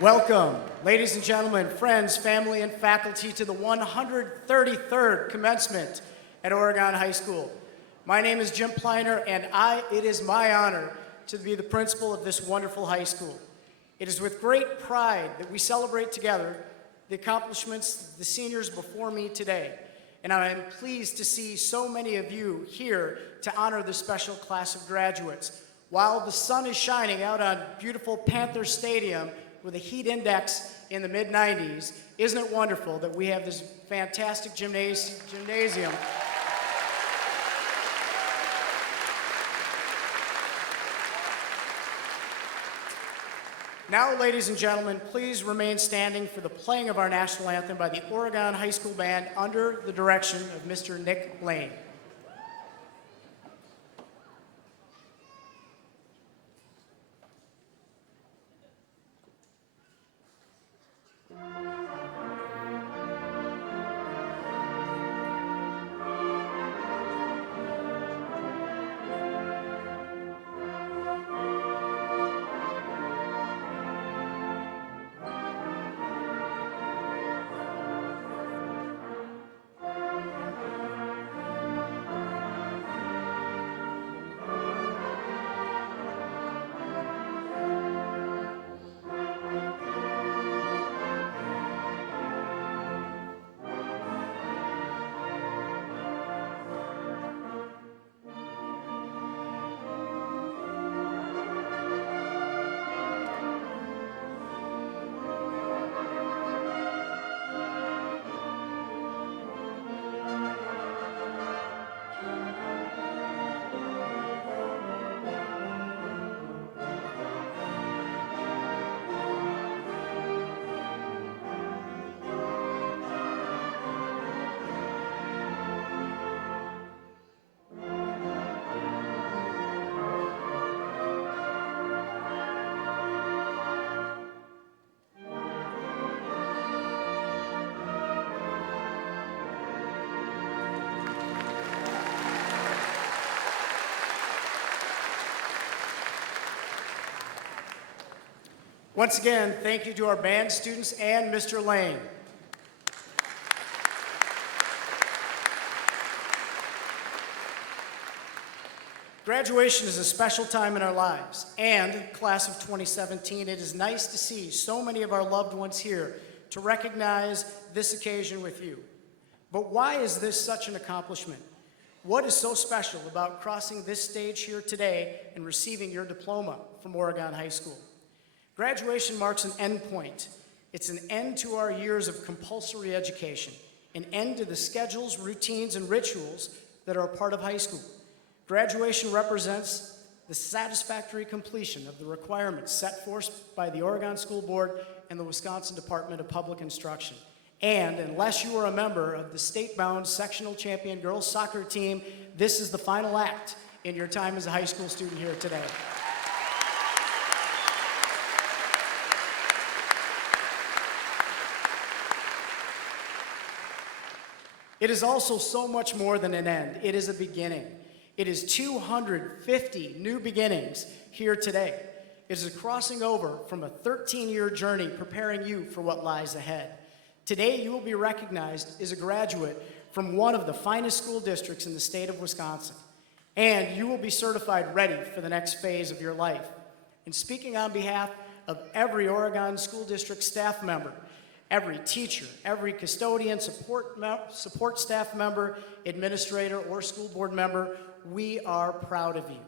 Welcome, ladies and gentlemen, friends, family, and faculty to the 133rd commencement at Oregon High School. My name is Jim Pliner, and it is my honor to be the principal of this wonderful high school. It is with great pride that we celebrate together the accomplishments of the seniors before me today, and I am pleased to see so many of you here to honor this special class of graduates. While the sun is shining out on beautiful Panther Stadium with a heat index in the mid-90s, isn't it wonderful that we have this fantastic gymnasium. Now, ladies and gentlemen, please remain standing for the playing of our national anthem by the Oregon High School Band under the direction of Mr. Nick Lane. Once again, thank you to our band students and Mr. Lane. Graduation is a special time in our lives, and class of 2017, it is nice to see so many of our loved ones here to recognize this occasion with you. But why is this such an accomplishment? What is so special about crossing this stage here today and receiving your diploma from Oregon High School? Graduation marks an end point. It's an end to our years of compulsory education, an end to the schedules, routines, and rituals that are a part of high school. Graduation represents the satisfactory completion of the requirements set forth by the Oregon School Board and the Wisconsin Department of Public Instruction. And unless you are a member of the state-bound sectional champion girls soccer team, this is the final act in your time as a high school student here today. It is also so much more than an end. It is a beginning. It is 250 new beginnings here today. It is a crossing over from a 13-year journey preparing you for what lies ahead. Today, you will be recognized as a graduate from one of the finest school districts in the state of Wisconsin, and you will be certified ready for the next phase of your life. And speaking on behalf of every Oregon School District staff member, every teacher, every custodian, support staff member, administrator, or school board member, we are proud of you.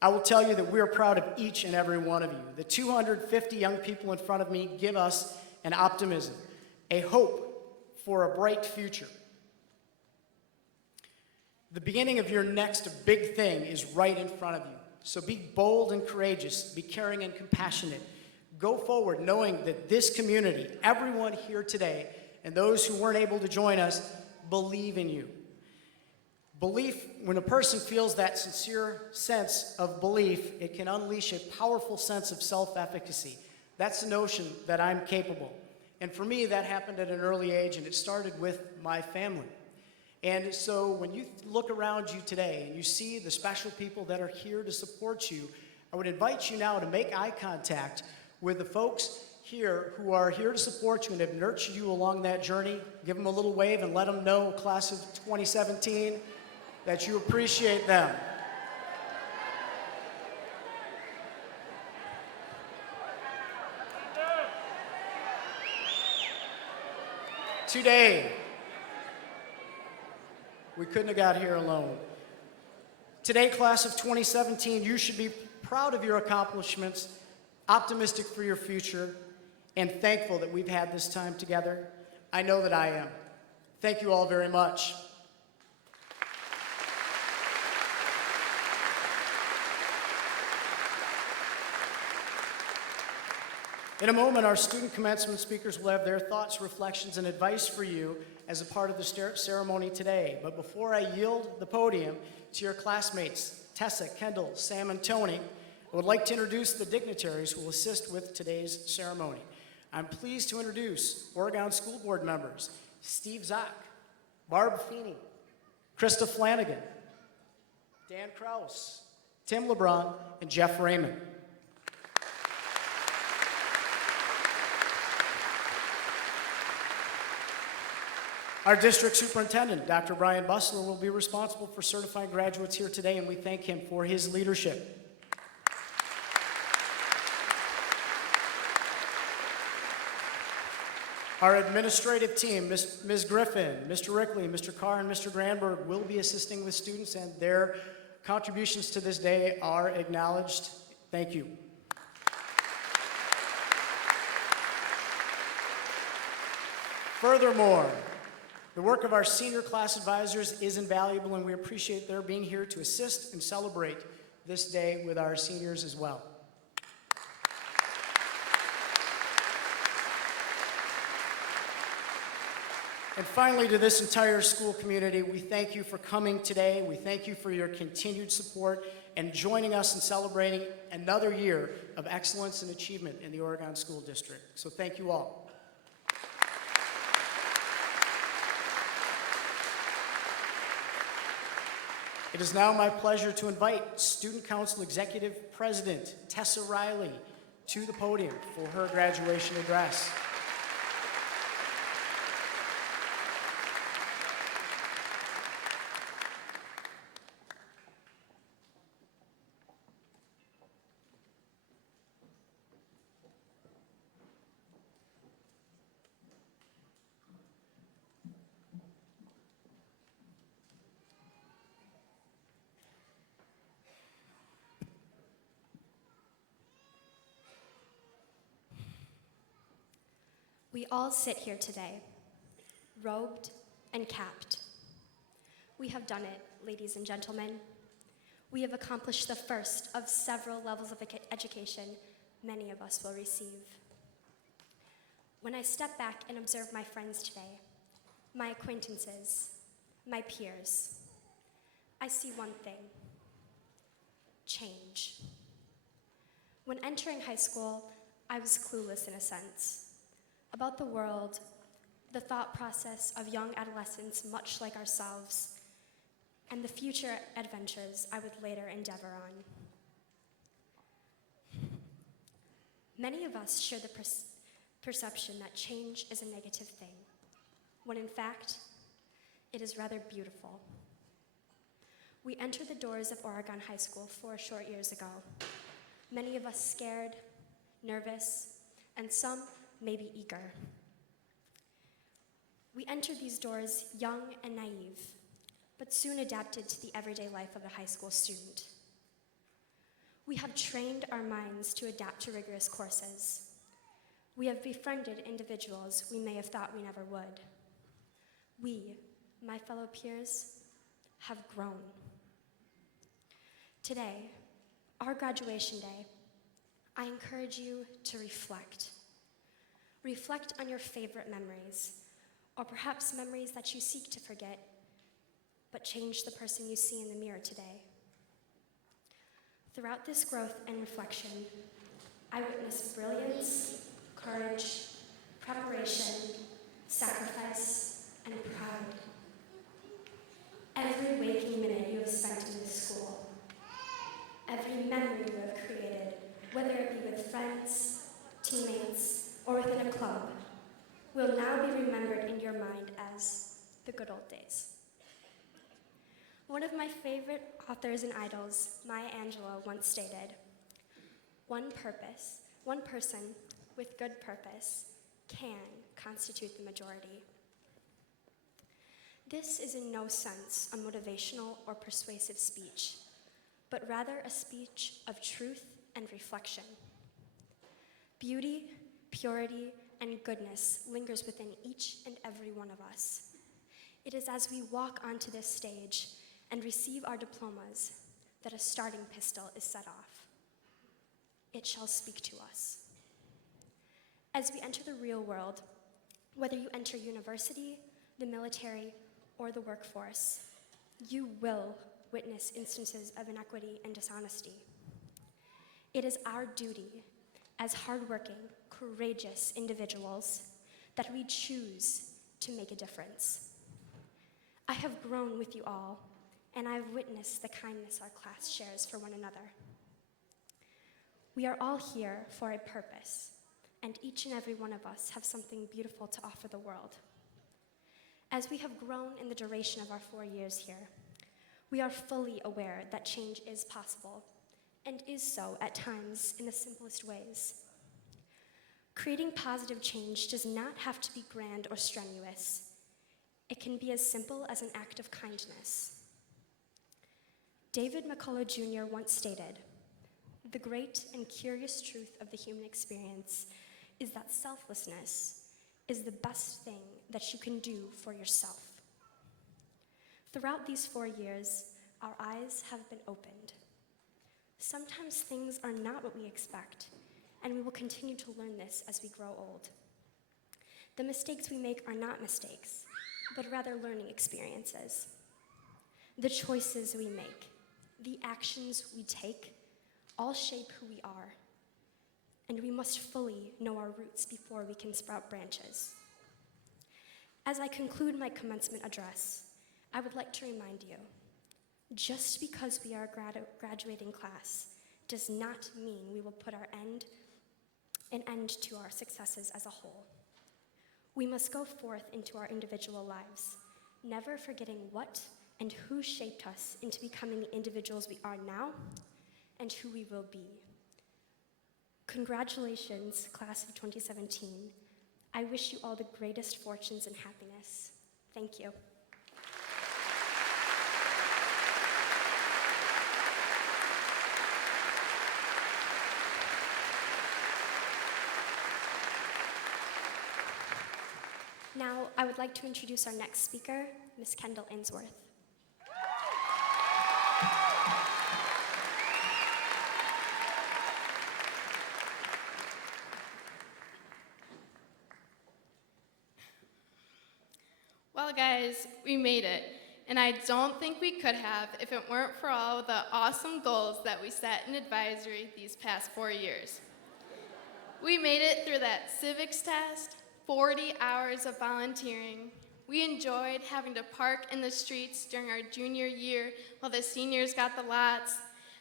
I will tell you that we are proud of each and every one of you. The 250 young people in front of me give us an optimism, a hope for a bright future. The beginning of your next big thing is right in front of you. So be bold and courageous, be caring and compassionate. Go forward knowing that this community, everyone here today, and those who weren't able to join us, believe in you. Belief, when a person feels that sincere sense of belief, it can unleash a powerful sense of self-efficacy. That's the notion that I'm capable. And for me, that happened at an early age, and it started with my family. And so when you look around you today and you see the special people that are here to support you, I would invite you now to make eye contact with the folks here who are here to support you and have nurtured you along that journey. Give them a little wave and let them know, class of 2017, that you appreciate them. Today, we couldn't have got here alone. Today, class of 2017, you should be proud of your accomplishments, optimistic for your future, and thankful that we've had this time together. I know that I am. Thank you all very much. In a moment, our student commencement speakers will have their thoughts, reflections, and advice for you as a part of the ceremony today. But before I yield the podium to your classmates, Tessa, Kendall, Sam, and Tony, I would like to introduce the dignitaries who will assist with today's ceremony. I'm pleased to introduce Oregon School Board members, Steve Zock, Barb Feeney, Krista Flanagan, Dan Kraus, Tim LeBron, and Jeff Raymond. Our district superintendent, Dr. Brian Bussler, will be responsible for certifying graduates here today, and we thank him for his leadership. Our administrative team, Ms. Griffin, Mr. Rickley, Mr. Carr, and Mr. Granberg will be assisting with students, and their contributions to this day are acknowledged. Thank you. Furthermore, the work of our senior class advisors is invaluable, and we appreciate their being here to assist and celebrate this day with our seniors as well. And finally, to this entire school community, we thank you for coming today. We thank you for your continued support and joining us in celebrating another year of excellence and achievement in the Oregon School District. So thank you all. It is now my pleasure to invite Student Council Executive President Tessa Riley to the podium for her graduation address. We all sit here today, robed and capped. We have done it, ladies and gentlemen. We have accomplished the first of several levels of education many of us will receive. When I step back and observe my friends today, my acquaintances, my peers, I see one thing: change. When entering high school, I was clueless in a sense about the world, the thought process of young adolescents much like ourselves, and the future adventures I would later endeavor on. Many of us share the perception that change is a negative thing, when in fact, it is rather beautiful. We entered the doors of Oregon High School 4 short years ago, many of us scared, nervous, and some maybe eager. We entered these doors young and naive, but soon adapted to the everyday life of a high school student. We have trained our minds to adapt to rigorous courses. We have befriended individuals we may have thought we never would. We, my fellow peers, have grown. Today, our graduation day, I encourage you to reflect. Reflect on your favorite memories, or perhaps memories that you seek to forget, but change the person you see in the mirror today. Throughout this growth and reflection, I witnessed brilliance, courage, preparation, sacrifice, and pride. Every waking minute you have spent in this school, every memory you have created, whether it be with friends, club will now be remembered in your mind as the good old days. One of my favorite authors and idols, Maya Angelou, once stated, one person with good purpose can constitute the majority. This is in no sense a motivational or persuasive speech, but rather a speech of truth and reflection. Beauty, purity, and goodness lingers within each and every one of us. It is as we walk onto this stage and receive our diplomas that a starting pistol is set off. It shall speak to us. As we enter the real world, whether you enter university, the military, or the workforce, you will witness instances of inequity and dishonesty. It is our duty as hardworking, courageous individuals that we choose to make a difference. I have grown with you all, and I have witnessed the kindness our class shares for one another. We are all here for a purpose, and each and every one of us have something beautiful to offer the world. As we have grown in the duration of our 4 years here, we are fully aware that change is possible, and is so at times in the simplest ways. Creating positive change does not have to be grand or strenuous. It can be as simple as an act of kindness. David McCullough Jr. once stated, "The great and curious truth of the human experience is that selflessness is the best thing that you can do for yourself." Throughout these 4 years, our eyes have been opened. Sometimes things are not what we expect, and we will continue to learn this as we grow old. The mistakes we make are not mistakes, but rather learning experiences. The choices we make, the actions we take, all shape who we are, and we must fully know our roots before we can sprout branches. As I conclude my commencement address, I would like to remind you, just because we are a graduating class does not mean we will put an end to our successes as a whole. We must go forth into our individual lives, never forgetting what and who shaped us into becoming the individuals we are now and who we will be. Congratulations, class of 2017. I wish you all the greatest fortunes and happiness. Thank you. Now, I would like to introduce our next speaker, Ms. Kendall Ainsworth. Well, guys, we made it, and I don't think we could have if it weren't for all the awesome goals that we set in advisory these past 4 years. We made it through that civics test, 40 hours of volunteering. We enjoyed having to park in the streets during our junior year while the seniors got the lots.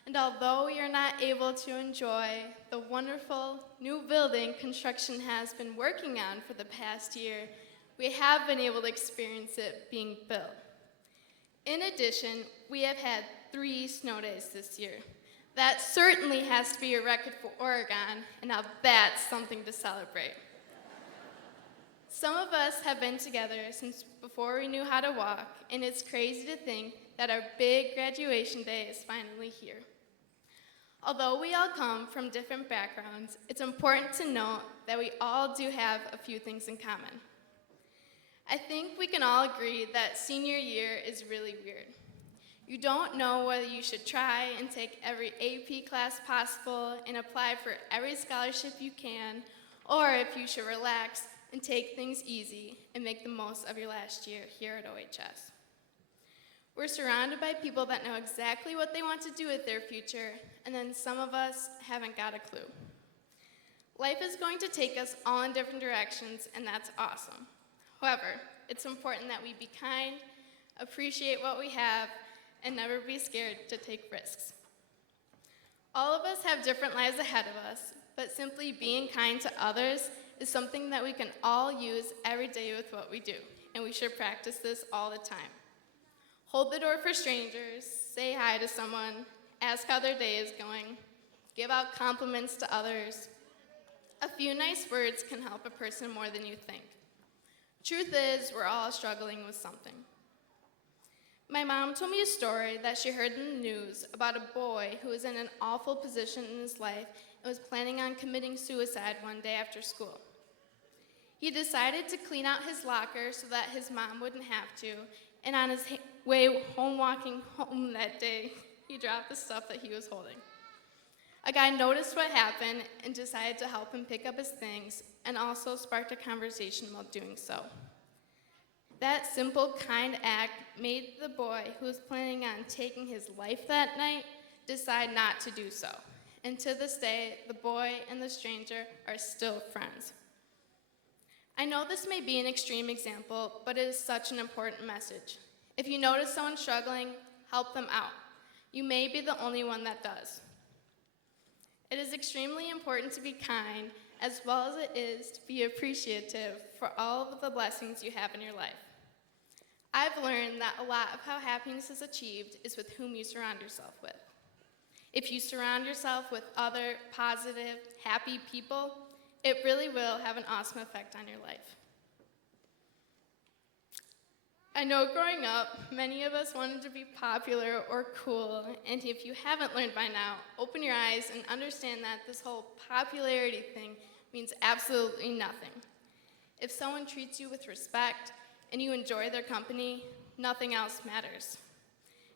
And although we are not able to enjoy the wonderful new building construction has been working on for the past year, we have been able to experience it being built. In addition, we have had 3 snow days this year. That certainly has to be a record for Oregon, and now that's something to celebrate. Some of us have been together since before we knew how to walk, and it's crazy to think that our big graduation day is finally here. Although we all come from different backgrounds, it's important to note that we all do have a few things in common. I think we can all agree that senior year is really weird. You don't know whether you should try and take every AP class possible and apply for every scholarship you can, or if you should relax and take things easy and make the most of your last year here at OHS. We're surrounded by people that know exactly what they want to do with their future, and then some of us haven't got a clue. Life is going to take us all in different directions, and that's awesome. However, it's important that we be kind, appreciate what we have, and never be scared to take risks. All of us have different lives ahead of us, but simply being kind to others is something that we can all use every day with what we do, and we should practice this all the time. Hold the door for strangers, say hi to someone, ask how their day is going, give out compliments to others. A few nice words can help a person more than you think. Truth is, we're all struggling with something. My mom told me a story that she heard in the news about a boy who was in an awful position in his life and was planning on committing suicide one day after school. He decided to clean out his locker so that his mom wouldn't have to, and on his way walking home that day, he dropped the stuff that he was holding. A guy noticed what happened and decided to help him pick up his things, and also sparked a conversation while doing so. That simple, kind act made the boy who was planning on taking his life that night decide not to do so. And to this day, the boy and the stranger are still friends. I know this may be an extreme example, but it is such an important message. If you notice someone struggling, help them out. You may be the only one that does. It is extremely important to be kind, as well as it is to be appreciative for all of the blessings you have in your life. I've learned that a lot of how happiness is achieved is with whom you surround yourself with. If you surround yourself with other positive, happy people, it really will have an awesome effect on your life. I know growing up, many of us wanted to be popular or cool, and if you haven't learned by now, open your eyes and understand that this whole popularity thing means absolutely nothing. If someone treats you with respect and you enjoy their company, nothing else matters.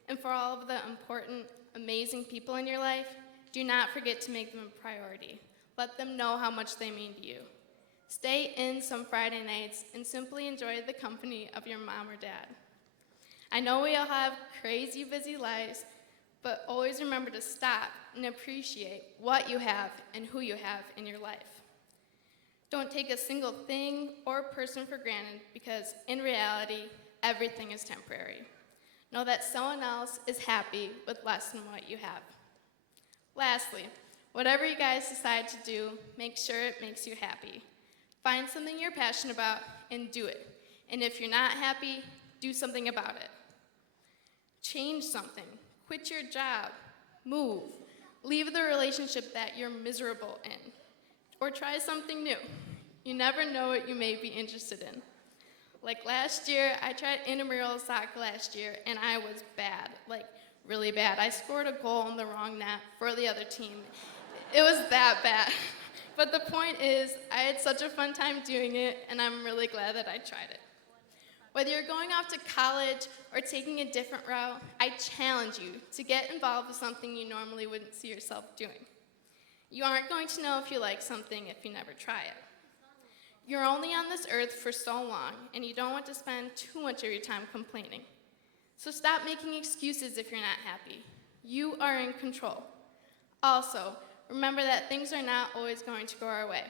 And for all of the important, amazing people in your life, do not forget to make them a priority. Let them know how much they mean to you. Stay in some Friday nights and simply enjoy the company of your mom or dad. I know we all have crazy busy lives, but always remember to stop and appreciate what you have and who you have in your life. Don't take a single thing or person for granted, because in reality, everything is temporary. Know that someone else is happy with less than what you have. Lastly, whatever you guys decide to do, make sure it makes you happy. Find something you're passionate about and do it. And if you're not happy, do something about it. Change something. Quit your job. Move. Leave the relationship that you're miserable in. Or try something new. You never know what you may be interested in. Like last year, I tried intramural soccer last year, and I was bad, like really bad. I scored a goal in the wrong net for the other team. It was that bad. But the point is, I had such a fun time doing it, and I'm really glad that I tried it. Whether you're going off to college or taking a different route, I challenge you to get involved with something you normally wouldn't see yourself doing. You aren't going to know if you like something if you never try it. You're only on this earth for so long, and you don't want to spend too much of your time complaining. So stop making excuses if you're not happy. You are in control. Also, remember that things are not always going to go our way.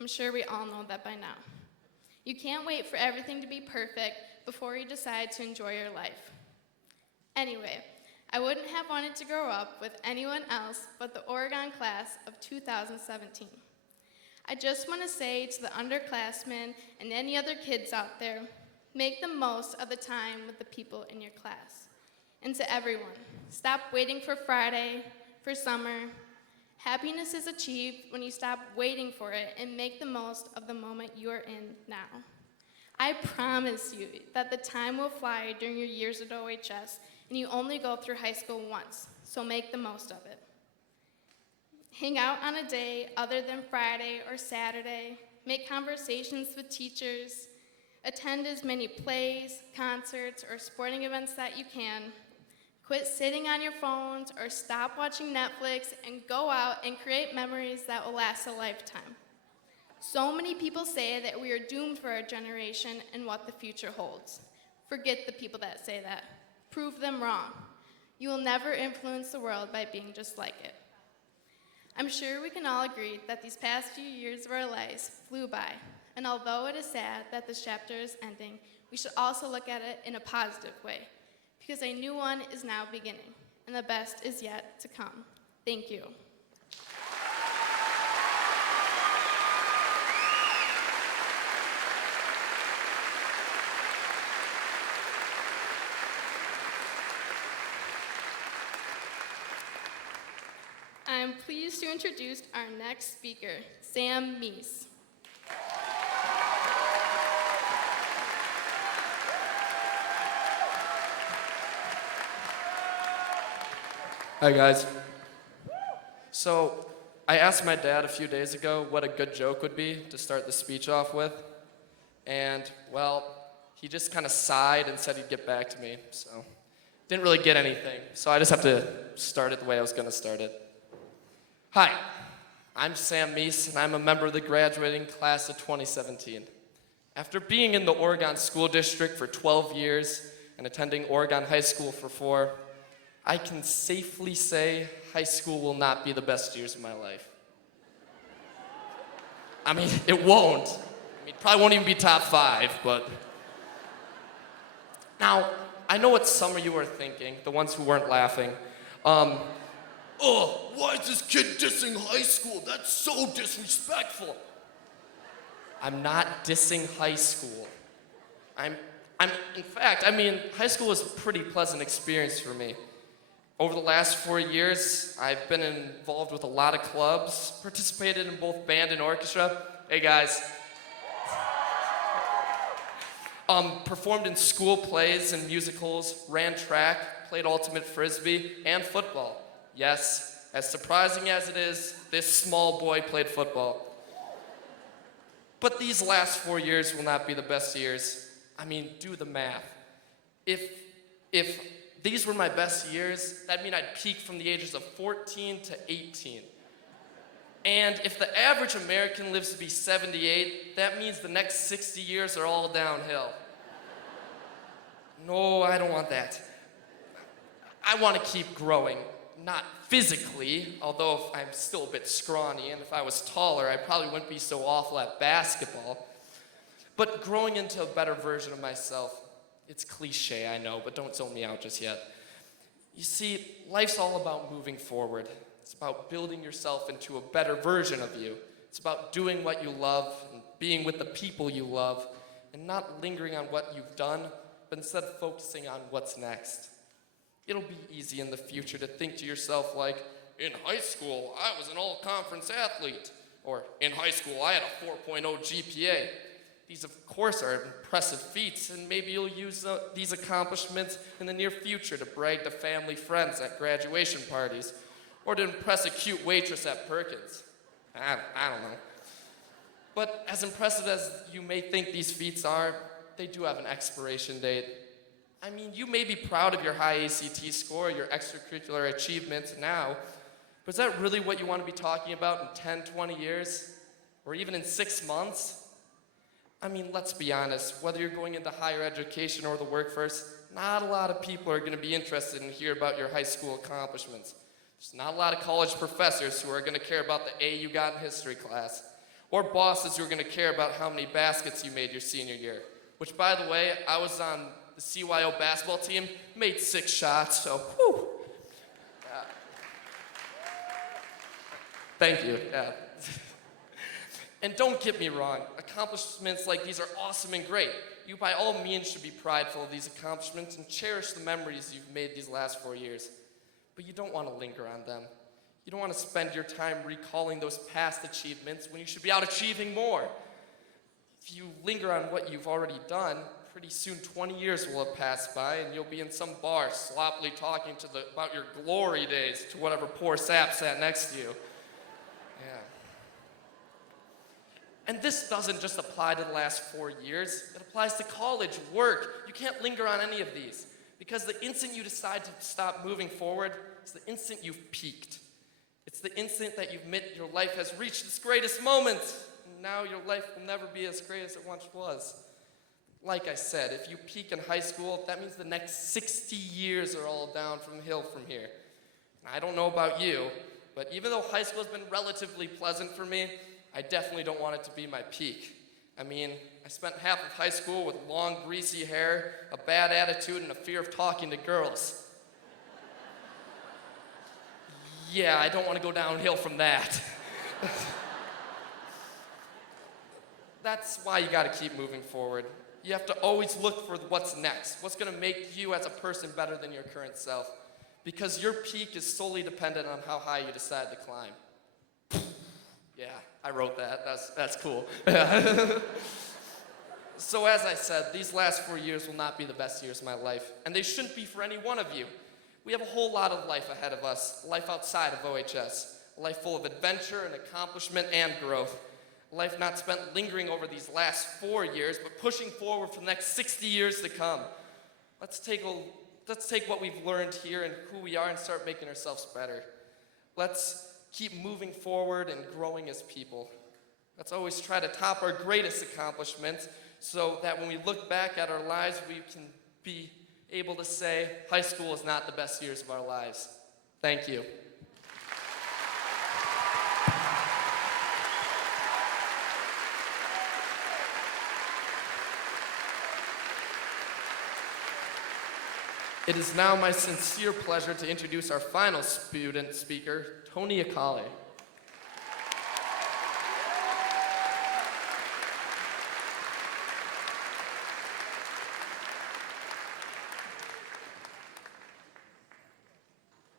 I'm sure we all know that by now. You can't wait for everything to be perfect before you decide to enjoy your life. Anyway, I wouldn't have wanted to grow up with anyone else but the Oregon class of 2017. I just want to say to the underclassmen and any other kids out there, make the most of the time with the people in your class. And to everyone, stop waiting for Friday, for summer. Happiness is achieved when you stop waiting for it and make the most of the moment you're in now. I promise you that the time will fly during your years at OHS, and you only go through high school once, so make the most of it. Hang out on a day other than Friday or Saturday, make conversations with teachers, attend as many plays, concerts, or sporting events that you can. Quit sitting on your phones or stop watching Netflix and go out and create memories that will last a lifetime. So many people say that we are doomed for our generation and what the future holds. Forget the people that say that. Prove them wrong. You will never influence the world by being just like it. I'm sure we can all agree that these past few years of our lives flew by, and although it is sad that this chapter is ending, we should also look at it in a positive way, because a new one is now beginning, and the best is yet to come. Thank you. I'm pleased to introduce our next speaker, Sam Meese. Hi guys. So, I asked my dad a few days ago what a good joke would be to start the speech off with. And, well, he just kind of sighed and said he'd get back to me. So, didn't really get anything. So I just have to start it the way I was going to start it. Hi, I'm Sam Meese, and I'm a member of the graduating class of 2017. After being in the Oregon School District for 12 years and attending Oregon High School for 4, I can safely say high school will not be the best years of my life. I mean, it won't. It probably won't even be top 5, but... Now, I know what some of you are thinking, the ones who weren't laughing. Why is this kid dissing high school? That's so disrespectful. I'm not dissing high school. In fact, high school was a pretty pleasant experience for me. Over the last 4 years, I've been involved with a lot of clubs, participated in both band and orchestra. Hey guys. Performed in school plays and musicals, ran track, played ultimate frisbee, and football. Yes, as surprising as it is, this small boy played football. But these last 4 years will not be the best years. I mean, do the math. If these were my best years, that'd mean I'd peak from the ages of 14 to 18. And if the average American lives to be 78, that means the next 60 years are all downhill. No, I don't want that. I want to keep growing, not physically, although I'm still a bit scrawny, and if I was taller, I probably wouldn't be so awful at basketball. But growing into a better version of myself. It's cliche, I know, but don't zone me out just yet. You see, life's all about moving forward. It's about building yourself into a better version of you. It's about doing what you love and being with the people you love and not lingering on what you've done, but instead focusing on what's next. It'll be easy in the future to think to yourself like, in high school, I was an all-conference athlete, or in high school, I had a 4.0 GPA. These, of course, are impressive feats, and maybe you'll use these accomplishments in the near future to brag to family friends at graduation parties, or to impress a cute waitress at Perkins. I don't know. But as impressive as you may think these feats are, they do have an expiration date. I mean, you may be proud of your high ACT score, your extracurricular achievements now, but is that really what you want to be talking about in 10, 20 years? Or even in 6 months? I mean, let's be honest, whether you're going into higher education or the workforce, not a lot of people are going to be interested in hear about your high school accomplishments. There's not a lot of college professors who are going to care about the A you got in history class, or bosses who are going to care about how many baskets you made your senior year. Which, by the way, I was on the CYO basketball team, made 6 shots, so whew. Thank you, yeah. And don't get me wrong, accomplishments like these are awesome and great. You by all means should be prideful of these accomplishments and cherish the memories you've made these last 4 years. But you don't want to linger on them. You don't want to spend your time recalling those past achievements when you should be out achieving more. If you linger on what you've already done, pretty soon 20 years will have passed by and you'll be in some bar sloppily talking about your glory days to whatever poor sap sat next to you. Yeah. And this doesn't just apply to the last 4 years. It applies to college, work. You can't linger on any of these because the instant you decide to stop moving forward is the instant you've peaked. It's the instant that you admit your life has reached its greatest moment. And now your life will never be as great as it once was. Like I said, if you peak in high school, that means the next 60 years are all down from the hill from here. And I don't know about you, but even though high school has been relatively pleasant for me, I definitely don't want it to be my peak. I mean, I spent half of high school with long, greasy hair, a bad attitude, and a fear of talking to girls. Yeah, I don't want to go downhill from that. That's why you got to keep moving forward. You have to always look for what's next, what's going to make you as a person better than your current self. because your peak is solely dependent on how high you decide to climb. Yeah, I wrote that. That's cool. So as I said, these last 4 years will not be the best years of my life, and they shouldn't be for any one of you. We have a whole lot of life ahead of us, life outside of OHS, a life full of adventure and accomplishment and growth, a life not spent lingering over these last 4 years, but pushing forward for the next 60 years to come. Let's take what we've learned here and who we are and start making ourselves better. Let's keep moving forward and growing as people. Let's always try to top our greatest accomplishments so that when we look back at our lives, we can be able to say, high school is not the best years of our lives. Thank you. It is now my sincere pleasure to introduce our final student speaker, Tony Akale.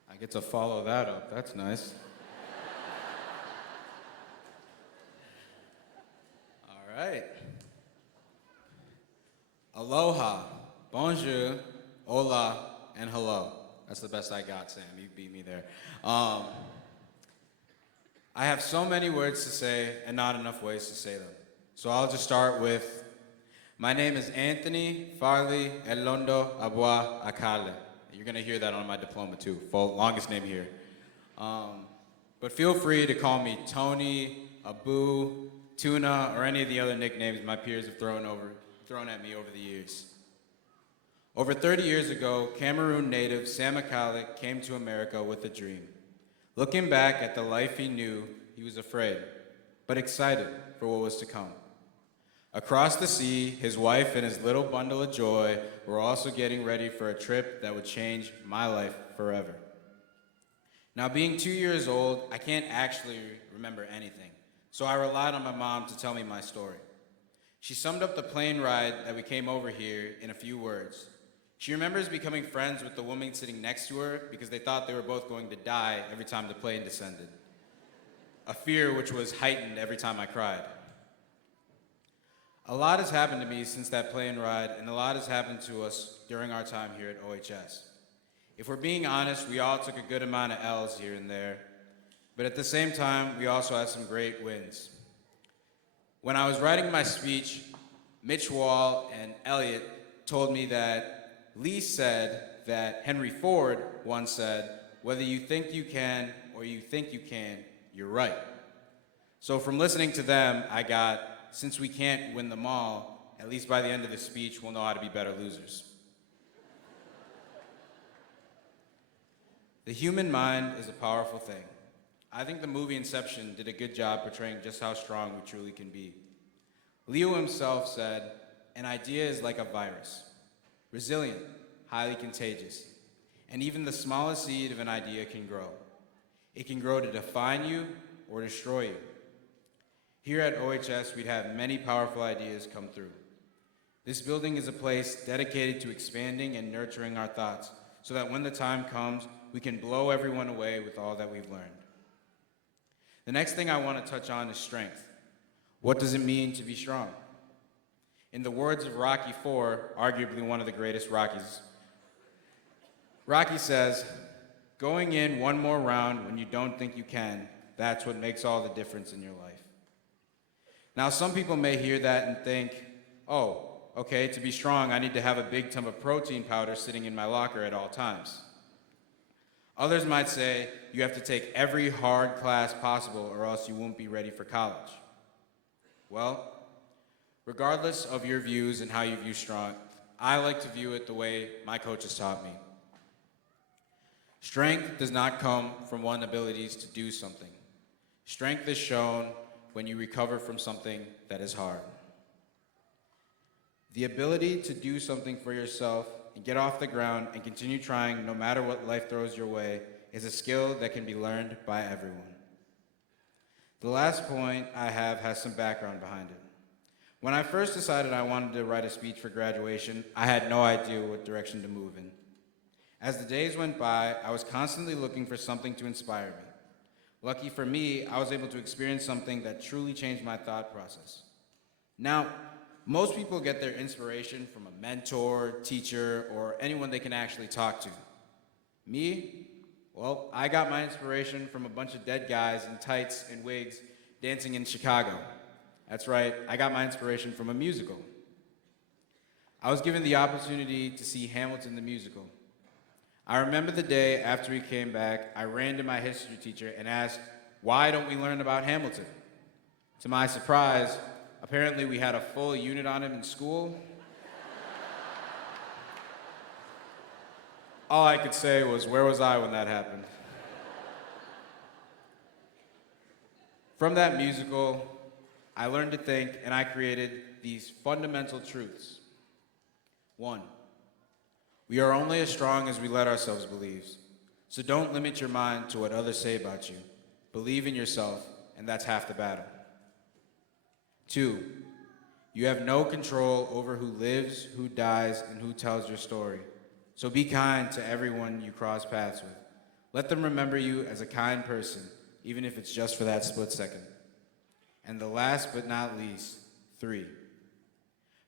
I get to follow that up. That's nice. All right. Aloha, bonjour, hola, and hello. That's the best I got, Sam. You beat me there. I have so many words to say and not enough ways to say them. So I'll just start with, my name is Anthony Farley Elondo Abua Akale. You're going to hear that on my diploma too, full longest name here. But feel free to call me Tony, Abu, Tuna, or any of the other nicknames my peers have thrown at me over the years. Over 30 years ago, Cameroon native Sam Akale came to America with a dream. Looking back at the life he knew, he was afraid, but excited for what was to come. Across the sea, his wife and his little bundle of joy were also getting ready for a trip that would change my life forever. Now, being 2 years old, I can't actually remember anything, so I relied on my mom to tell me my story. She summed up the plane ride that we came over here in a few words. She remembers becoming friends with the woman sitting next to her because they thought they were both going to die every time the plane descended. A fear which was heightened every time I cried. A lot has happened to me since that plane ride, and a lot has happened to us during our time here at OHS. If we're being honest, we all took a good amount of L's here and there, but at the same time, we also had some great wins. When I was writing my speech, Mitch Wall and Elliot told me that Lee said that Henry Ford once said, "Whether you think you can or you think you can, you're right." So from listening to them, I got, since we can't win them all, at least by the end of the speech, we'll know how to be better losers. The human mind is a powerful thing. I think the movie Inception did a good job portraying just how strong we truly can be. Leo himself said, "An idea is like a virus, resilient, highly contagious, and even the smallest seed of an idea can grow. It can grow to define you or destroy you." Here at OHS, we'd have many powerful ideas come through. This building is a place dedicated to expanding and nurturing our thoughts so that when the time comes, we can blow everyone away with all that we've learned. The next thing I want to touch on is strength. What does it mean to be strong? In the words of Rocky IV, arguably one of the greatest Rockies, Rocky says, "Going in one more round when you don't think you can, that's what makes all the difference in your life." Now, some people may hear that and think, "Oh, okay, to be strong, I need to have a big tub of protein powder sitting in my locker at all times." Others might say, "You have to take every hard class possible or else you won't be ready for college." Well, regardless of your views and how you view strong, I like to view it the way my coaches taught me. Strength does not come from one's abilities to do something. Strength is shown when you recover from something that is hard. The ability to do something for yourself and get off the ground and continue trying no matter what life throws your way is a skill that can be learned by everyone. The last point I have has some background behind it. When I first decided I wanted to write a speech for graduation, I had no idea what direction to move in. As the days went by, I was constantly looking for something to inspire me. Lucky for me, I was able to experience something that truly changed my thought process. Now, most people get their inspiration from a mentor, teacher, or anyone they can actually talk to. Me? Well, I got my inspiration from a bunch of dead guys in tights and wigs dancing in Chicago. That's right, I got my inspiration from a musical. I was given the opportunity to see Hamilton the musical. I remember the day after we came back, I ran to my history teacher and asked, why don't we learn about Hamilton? To my surprise, apparently we had a full unit on him in school. All I could say was, where was I when that happened? From that musical, I learned to think and I created these fundamental truths. 1, we are only as strong as we let ourselves believe. So don't limit your mind to what others say about you. Believe in yourself, and that's half the battle. 2, you have no control over who lives, who dies, and who tells your story. So be kind to everyone you cross paths with. Let them remember you as a kind person, even if it's just for that split second. And the last but not least, 3.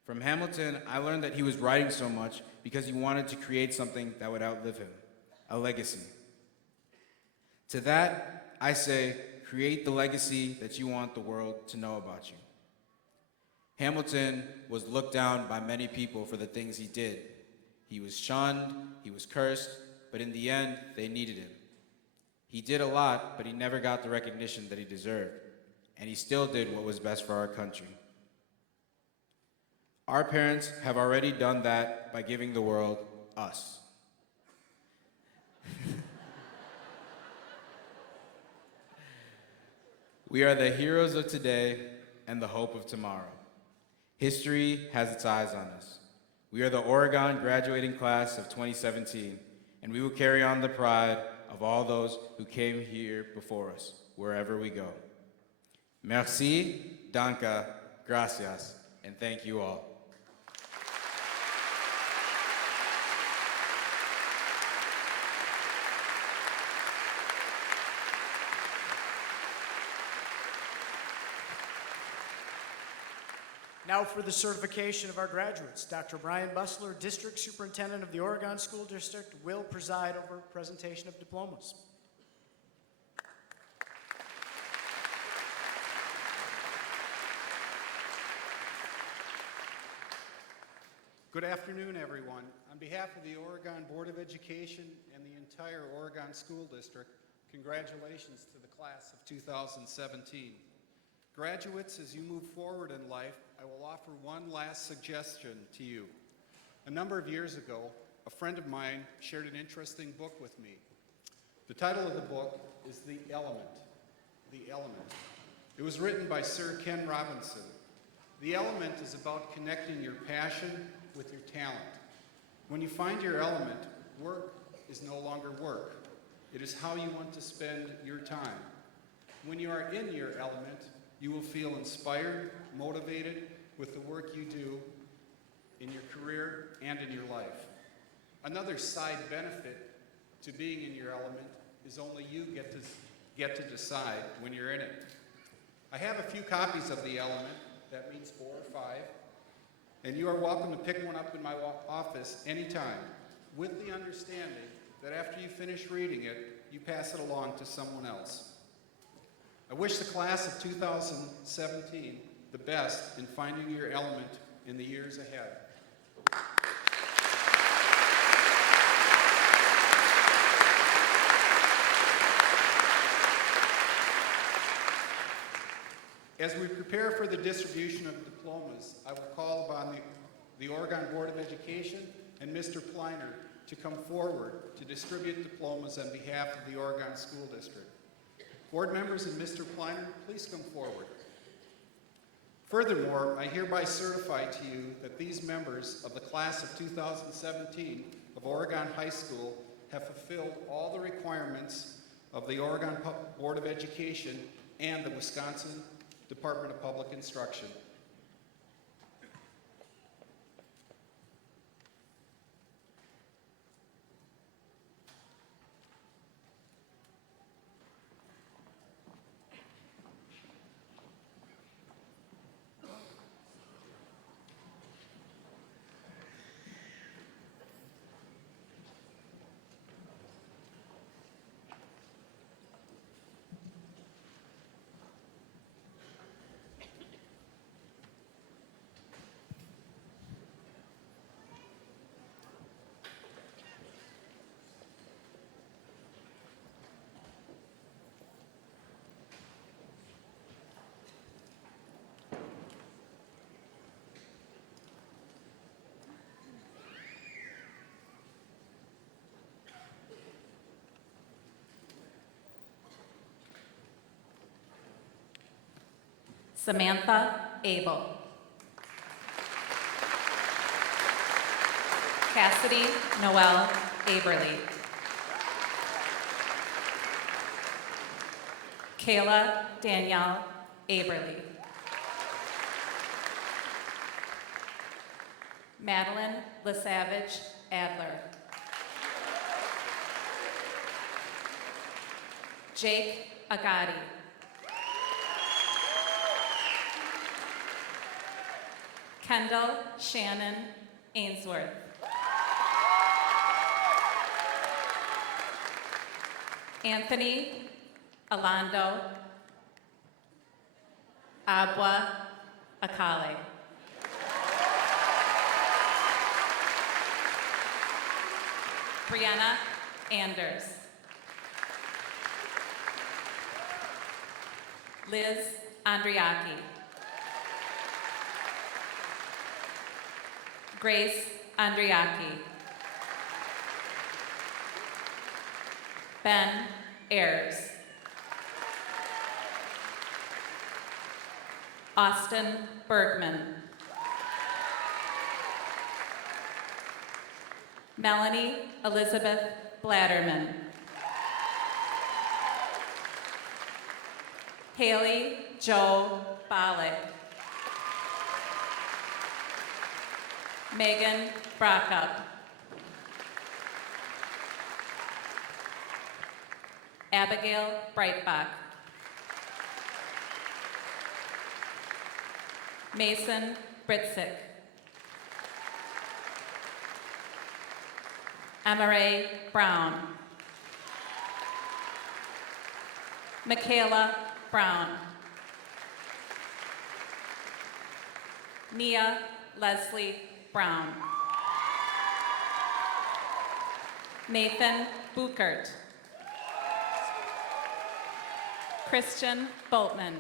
From Hamilton, I learned that he was writing so much because he wanted to create something that would outlive him, a legacy. To that, I say, create the legacy that you want the world to know about you. Hamilton was looked down by many people for the things he did. He was shunned, he was cursed, but in the end, they needed him. He did a lot, but he never got the recognition that he deserved, and he still did what was best for our country. Our parents have already done that by giving the world us. We are the heroes of today and the hope of tomorrow. History has its eyes on us. We are the Oregon graduating class of 2017, and we will carry on the pride of all those who came here before us, wherever we go. Merci, danke, gracias, and thank you all. Now for the certification of our graduates. Dr. Brian Bussler, District Superintendent of the Oregon School District, will preside over presentation of diplomas. Good afternoon, everyone. On behalf of the Oregon Board of Education and the entire Oregon School District, congratulations to the class of 2017. Graduates, as you move forward in life, I will offer one last suggestion to you. A number of years ago, a friend of mine shared an interesting book with me. The title of the book is The Element. The Element. It was written by Sir Ken Robinson. The Element is about connecting your passion with your talent. When you find your element, work is no longer work. It is how you want to spend your time. When you are in your element, you will feel inspired, motivated with the work you do in your career and in your life. Another side benefit to being in your element is only you get to decide when you're in it. I have a few copies of The Element, that means 4 or 5, and you are welcome to pick one up in my office anytime, with the understanding that after you finish reading it, you pass it along to someone else. I wish the class of 2017 the best in finding your element in the years ahead. As we prepare for the distribution of diplomas, I will call upon the Oregon Board of Education and Mr. Pliner to come forward to distribute diplomas on behalf of the Oregon School District. Board members and Mr. Pliner, please come forward. Furthermore, I hereby certify to you that these members of the class of 2017 of Oregon High School have fulfilled all the requirements of the Oregon Board of Education and the Wisconsin Department of Public Instruction. Samantha Abel. Cassidy Noel Aberly. Kayla Danielle Aberly. Madeline LaSavage Adler. Jake Agati. Kendall Shannon Ainsworth. Anthony Alando Abwa Akale. Brianna Anders. Liz Andriaki. Grace Andriaki. Ben Ayers. Austin Bergman. Melanie Elizabeth Blatterman. Haley Jo Balick. Megan Brockup. Abigail Breitbach. Mason Britzik. Amaray Brown. Michaela Brown. Nia Leslie Brown. Nathan Buchert. Christian Boltman.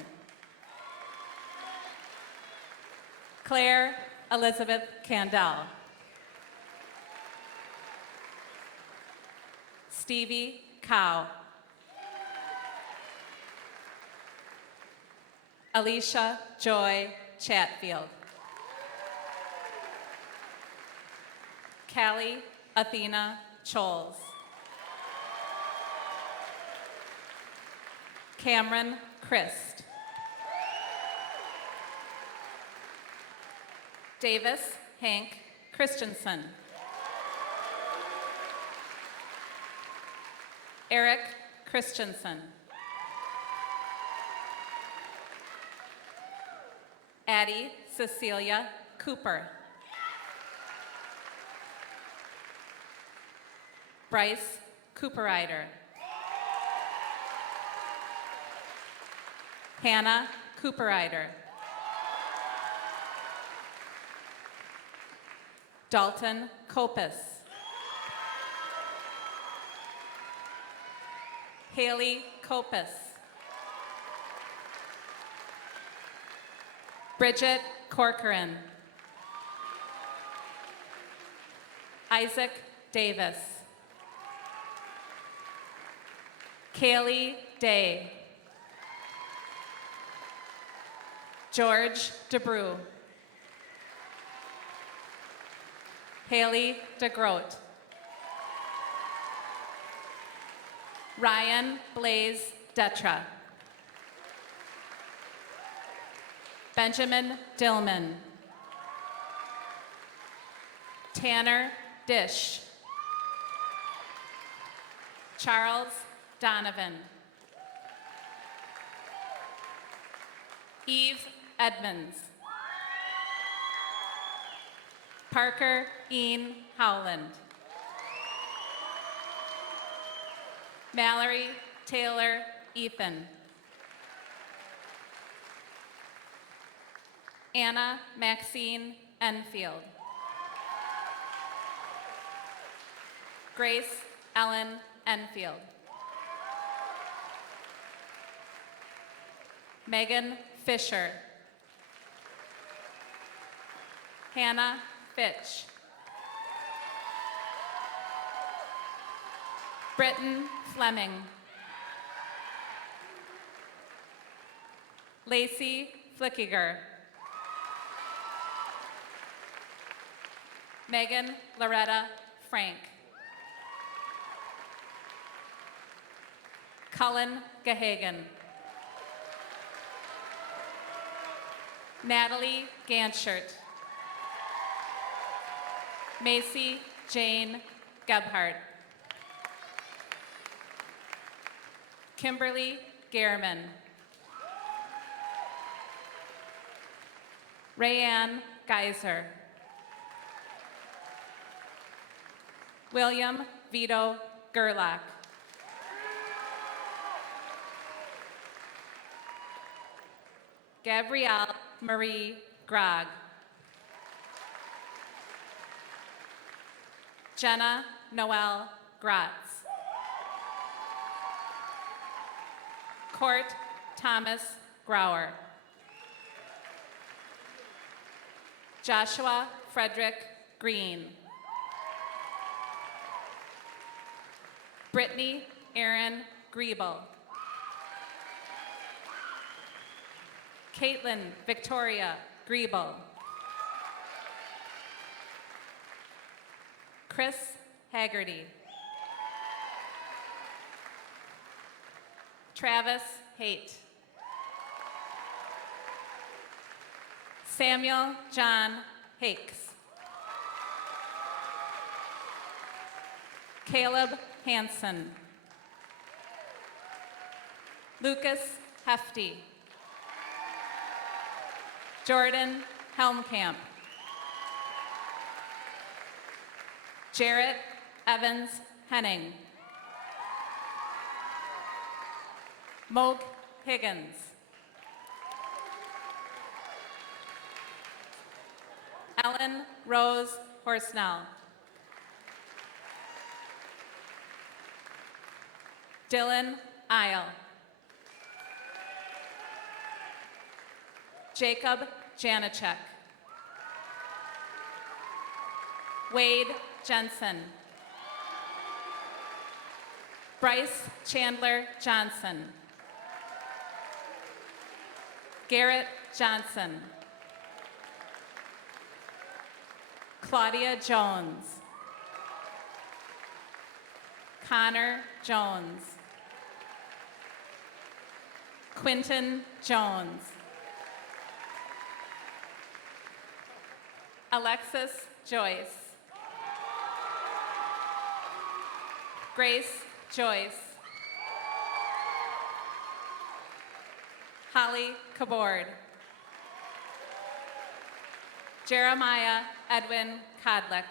Claire Elizabeth Candell. Stevie Cow. Alicia Joy Chatfield. Callie Athena Choles. Cameron Christ. Davis Hank Christensen. Eric Christensen. Addie Cecilia Cooper. Bryce Cooperider. Hannah Cooperider. Dalton Kopis. Haley Kopis. Bridget Corcoran. Isaac Davis. Kaylee Day. George DeBrew. Haley DeGroat. Ryan Blaze Detra. Benjamin Dillman. Tanner Dish. Charles Donovan. Eve Edmonds. Parker Ian Howland. Mallory Taylor Ethan. Anna Maxine Enfield. Grace Ellen Enfield. Megan Fisher. Hannah Fitch. Britton Fleming. Lacey Flickiger. Megan Loretta Frank. Cullen Gahagan. Natalie Ganchert. Macy Jane Gebhardt. Kimberly Gehrman. Rayanne Geyser. William Vito Gerlach. Gabrielle Marie Grog. Jenna Noel Gratz. Court Thomas Grauer. Joshua Frederick Green. Brittany Erin Griebel. Caitlin Victoria Griebel. Chris Haggerty. Travis Haight. Samuel John Hakes. Caleb Hansen. Lucas Hefty. Jordan Helmkamp. Jarrett Evans Henning. Moog Higgins. Ellen Rose Horsnell. Dylan Isle. Jacob Janacek. Wade Jensen. Bryce Chandler Johnson. Garrett Johnson. Claudia Jones. Connor Jones. Quinton Jones. Alexis Joyce. Grace Joyce. Holly Cabord. Jeremiah Edwin Kodlick.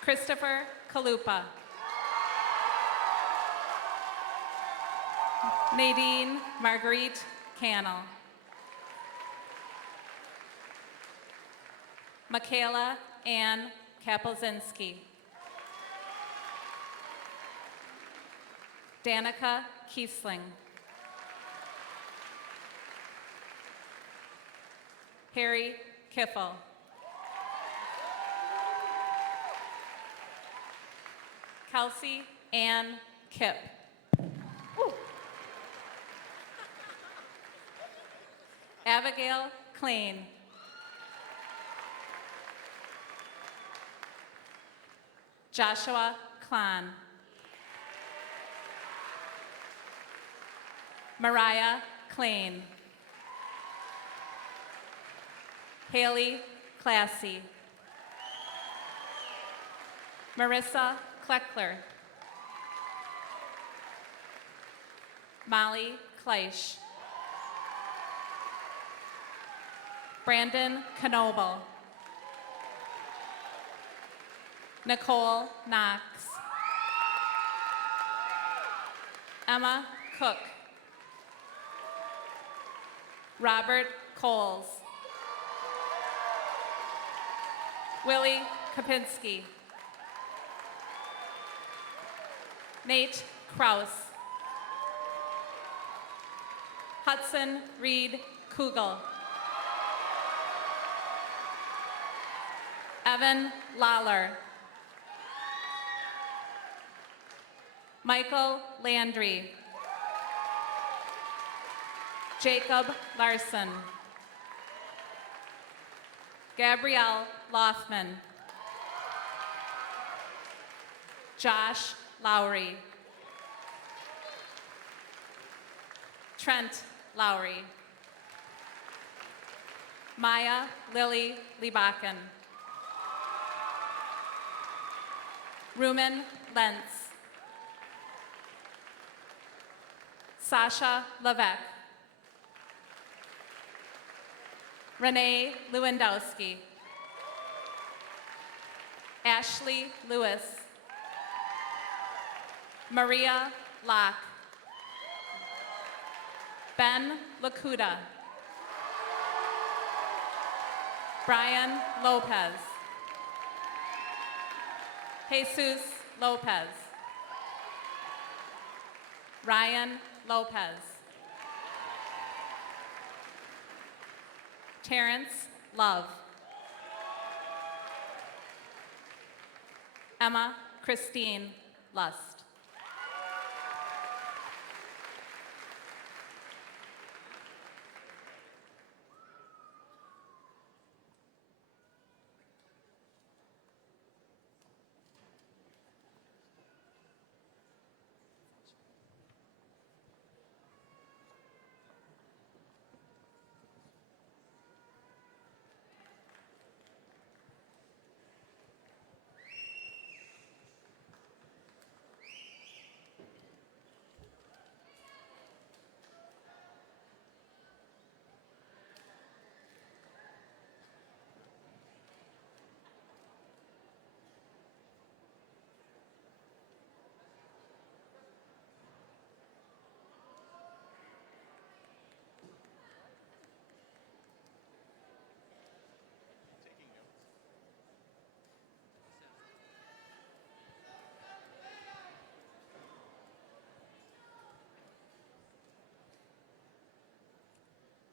Christopher Kalupa. Nadine Marguerite Cannell. Michaela Ann Kapelzinski. Danica Kiesling. Harry Kiffel. Kelsey Ann Kipp. Woo. Abigail Klein. Joshua Klon. Mariah Klein. Haley Classy. Marissa Kleckler. Molly Kleisch. Brandon Knoble. Nicole Knox. Emma Cook. Robert Coles. Willie Kapinski. Nate Kraus. Hudson Reed Kugel. Evan Lawler. Michael Landry. Jacob Larson. Gabrielle Lothman. Josh Lowry. Trent Lowry. Maya Lily Libakken. Rumen Lentz. Sasha Levesque. Renee Lewandowski. Ashley Lewis. Maria Locke. Ben Lakuda. Brian Lopez. Jesus Lopez. Ryan Lopez. Terrence Love. Emma Christine Lust.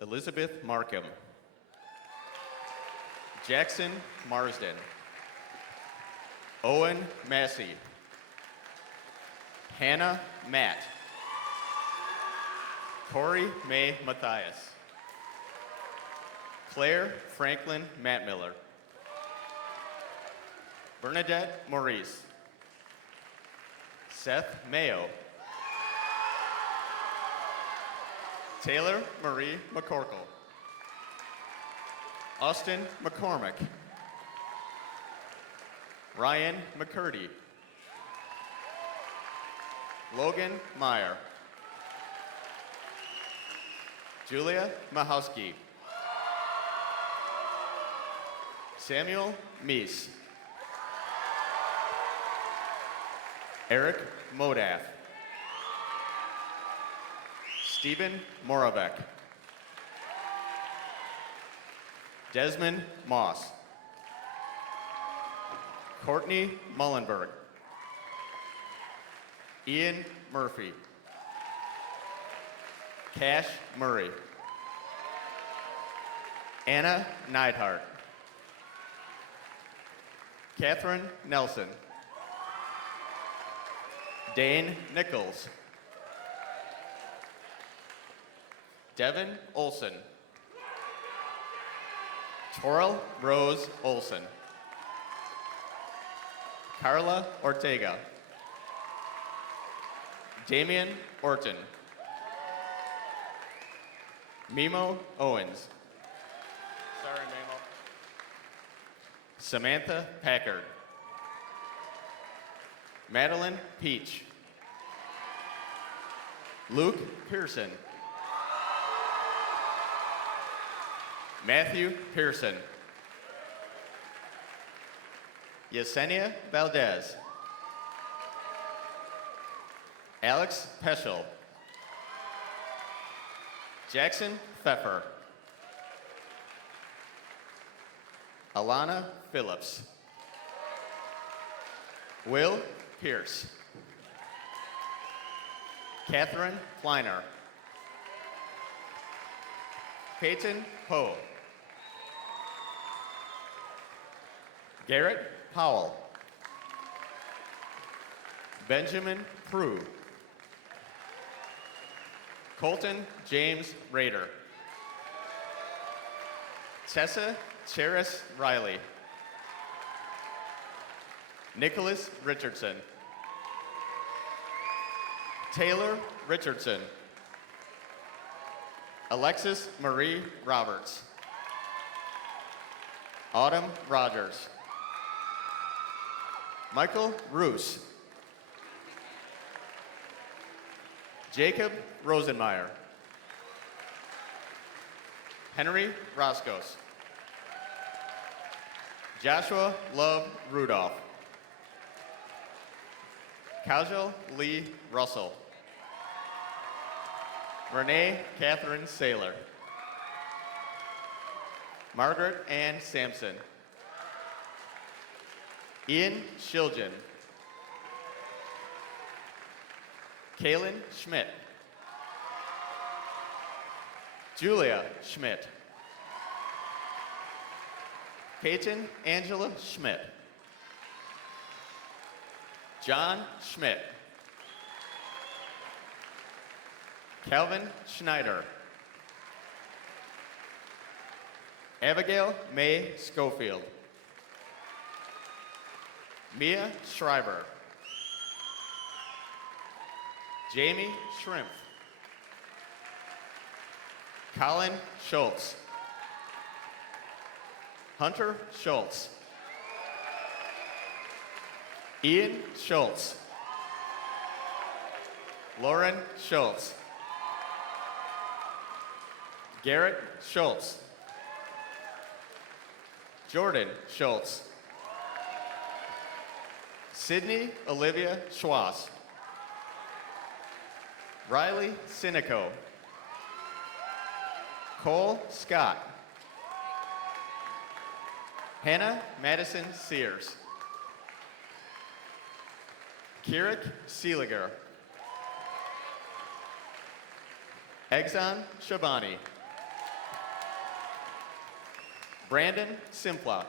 Elizabeth Markham. Jackson Marsden. Owen Massey. Hannah Matt. Corey May Matthias. Claire Franklin Mattmiller. Bernadette Maurice. Seth Mayo. Taylor Marie McCorkle. Austin McCormick. Ryan McCurdy. Logan Meyer. Julia Mahowski. Samuel Meese. Eric Modath. Stephen Moravec. Desmond Moss. Courtney Mullenberg. Ian Murphy. Cash Murray. Anna Neidhart. Catherine Nelson. Dane Nichols. Devin Olson. Toril Rose Olson. Carla Ortega. Damian Orton. Mimo Owens. Sorry, Mimo. Samantha Packard. Madeline Peach. Luke Pearson. Matthew Pearson. Yesenia Valdez. Alex Peschel. Jackson Pfeffer. Alana Phillips. Will Pierce. Catherine Kleiner. Peyton Poe. Garrett Powell. Benjamin Prue. Colton James Rader. Tessa Cheris Riley. Nicholas Richardson. Taylor Richardson. Alexis Marie Roberts. Autumn Rogers. Michael Roos. Jacob Rosenmeyer. Henry Roscos. Joshua Love Rudolph. Kajal Lee Russell. Renee Catherine Saylor. Margaret Ann Sampson. Ian Shiljan. Kaylin Schmidt. Julia Schmidt. Peyton Angela Schmidt. John Schmidt. Calvin Schneider. Abigail May Schofield. Mia Schreiber. Jamie Shrimp. Colin Schultz. Hunter Schultz. Ian Schultz. Lauren Schultz. Garrett Schultz. Jordan Schultz. Sydney Olivia Schwass. Riley Sinico. Cole Scott. Hannah Madison Sears. Kirik Seeliger. Exxon Shabani. Brandon Simplock.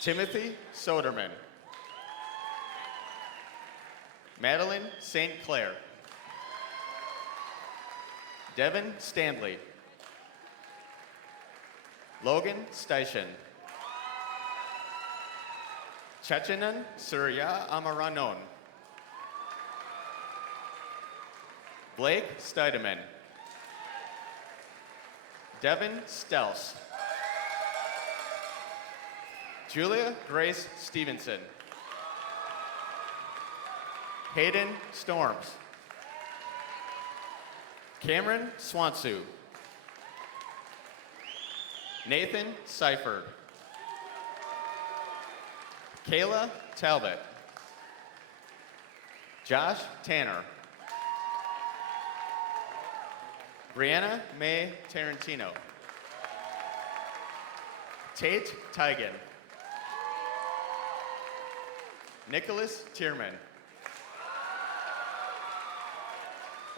Timothy Soderman. Madeline St. Clair. Devin Stanley. Logan Steichen. Chechenan Surya Amaranon. Blake Steideman. Devin Stels. Julia Grace Stevenson. Hayden Storms. Cameron Swansu. Nathan Seifert. Kayla Talbot. Josh Tanner. Brianna May Tarantino. Tate Tigan. Nicholas Tierman.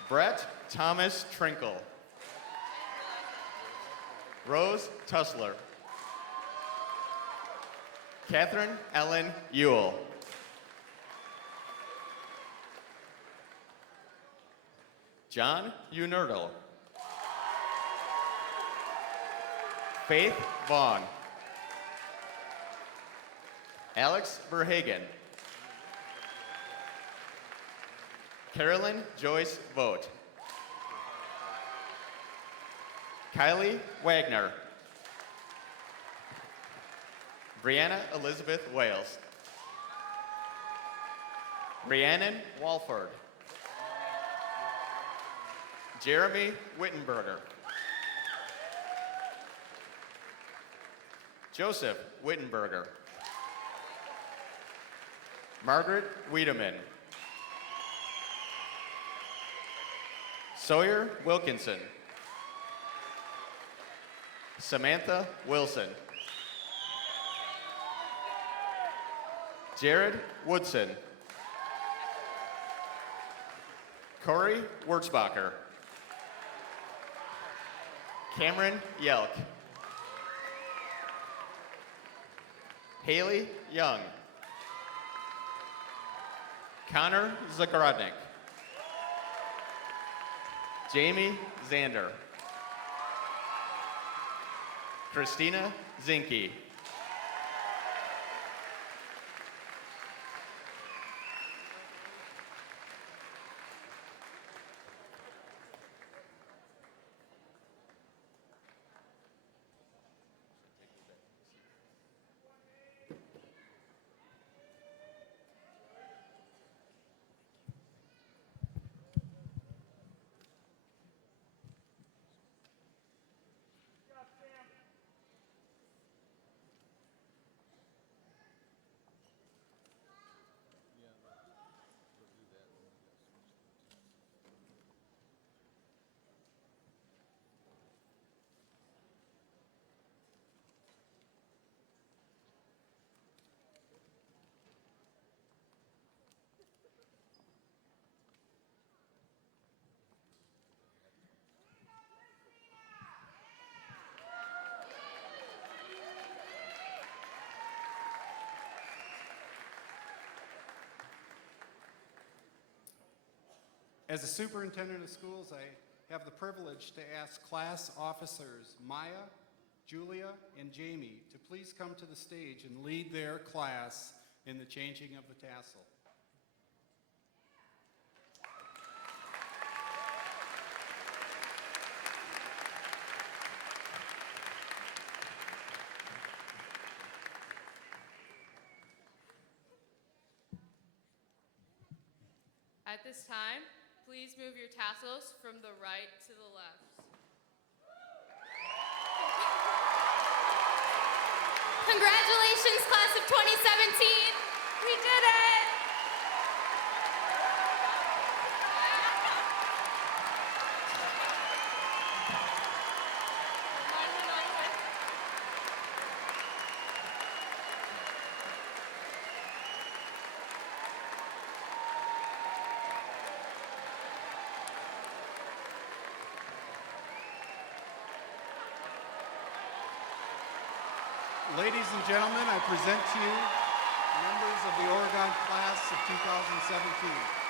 Brett Thomas Trinkle. Rose Tussler. Catherine Ellen Ewell. John Unerdle. Faith Vaughn. Alex Verhagen. Carolyn Joyce Vogt. Kylie Wagner. Brianna Elizabeth Wales. Rhiannon Walford. Jeremy Wittenberger. Joseph Wittenberger. Margaret Wiedemann. Sawyer Wilkinson. Samantha Wilson. Jared Woodson. Corey Wurzbacher. Cameron Yelk. Haley Young. Connor Zagrodnik. Jamie Zander. Christina Zinke. As a superintendent of schools, I have the privilege to ask class officers Maya, Julia, and Jamie to please come to the stage and lead their class in the changing of the tassel. At this time, please move your tassels from the right to the left. Congratulations, class of 2017. We did it! Ladies and gentlemen, I present to you members of the Oregon class of 2017.